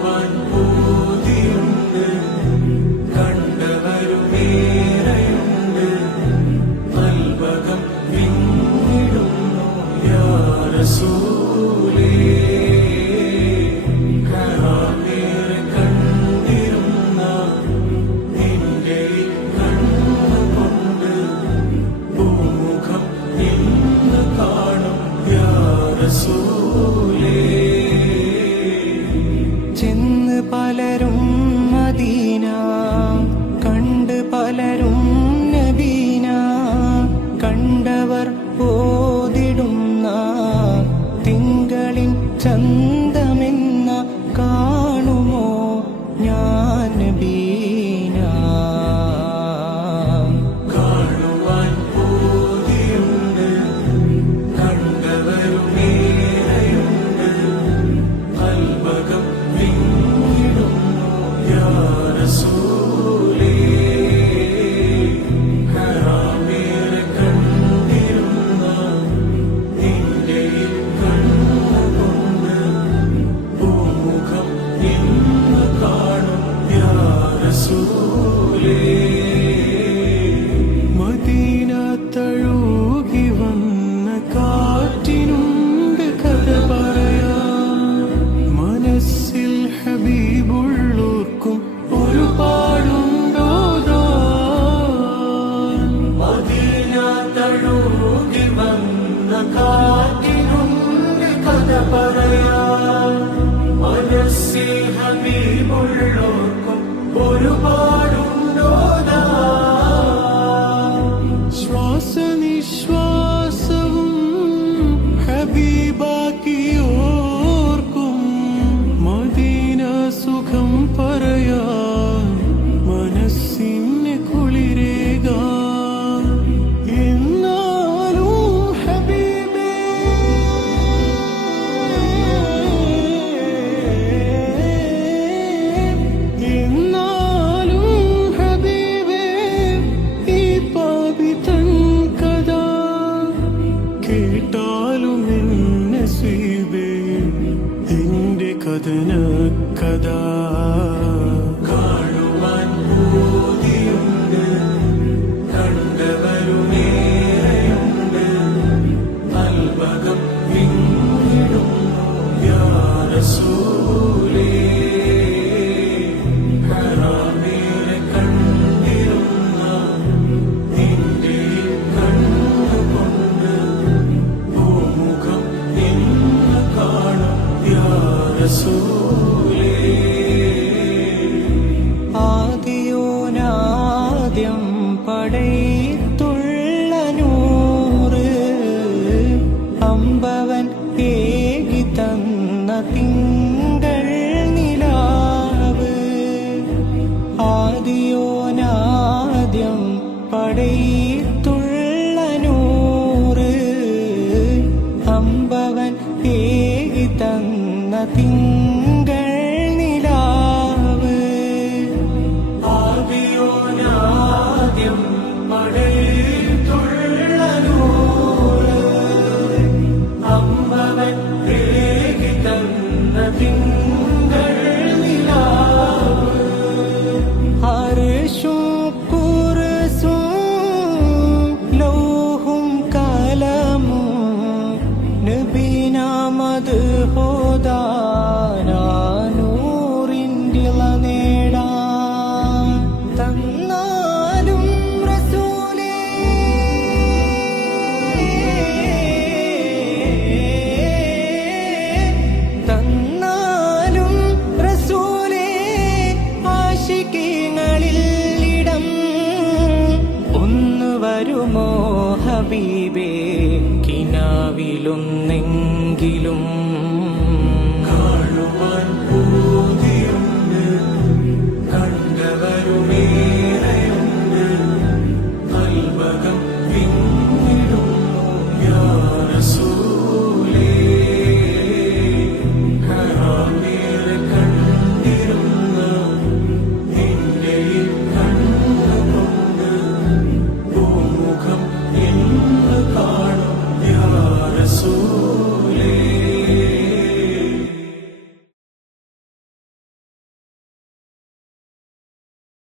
കാണുവാൻ പൂതിയുണ്ട്, കണ്ടവരുമേറെയുണ്ട്, നൽവകം വിങ്ങിടുന്നു യാ റസൂലേ. ഹറാമേറെ കണ്ടിരുന്ന നിന്റെ കണ്ണുകൊണ്ട് ഭൂമുഖം ഇന്ന് കാണും യാ റസൂലേ. ചെന്ന് പലരും മദീന, കണ്ട് പലരും നബീന, കണ്ടവർ ഓതിടുന്ന തിങ്കളിൻ ചന്തമെന്ന കാണുമോ ഞാൻ നബീന. കാണുവാൻ പൂതിയുണ്ട്, കണ്ടവരുമേറെയുണ്ട്, നൽവകം വിങ്ങിടുന്നു യാ റസൂലേ. ഹറാമേറെ കണ്ടിരുന്ന നിന്റെ കണ്ണുകൊണ്ട് ഭൂമുഖം ഇന്ന് കാണും യാ റസൂലേ. മദീന തഴുകി വന്ന കാറ്റിനുണ്ട് കഥ പറയാൻ, മനസ്സിൽ ഹബീബുള്ളോർക്കും ഒരുപാടുണ്ടോതാൻ. മദീന തഴുകി വന്ന കാറ്റിനുണ്ട് കഥ പറയാൻ, മനസ്സിൽ ഹബീബുള്ളോർക്കും ഒരുപാടുണ്ടോതാൻ. ശ്വാസനിശ്വാസവും ഹബീബാക്കിയോർക്കും മദീന സുഖം പറയാൻ, മനസ്സിന് കുളിരേകാൻ. എന്നാലും ഹബീബേ, എന്നാലും ഹബീബേ, ഈ പാപി തൻ കഥ കേട്ടാലും എന്നെ സ്വീബേ, എന്റെ കഥന കഥ. കാണുവാൻ പൂതിയുണ്ട്, കണ്ടവരുമേറെയുണ്ട്, നൽവകം വിങ്ങിടുന്നു യാ റസൂലേ. ഹറാമേറെ കണ്ടിരുന്ന നിന്റെ കണ്ണുകൊണ്ട് ഭൂമുഖം ഇന്ന് കാണും യാ റസൂലേ. ആദിയോനാദ്യം പടയത്തുള്ള നൂറ്, അമ്പവൻ ഏകി തന്ന തിങ്കൾ നിലാവ്. ആദിയോനാദ്യം പടയത്തുള്ള നൂറ്, അമ്പവൻ ഏകി തന്ന തിങ്കൾ നിലാവ്. ആദിയോനാദ്യം പടയത്തുള്ള നൂറ്, അമ്പവൻ ഏകി തന്ന തിങ്കൾ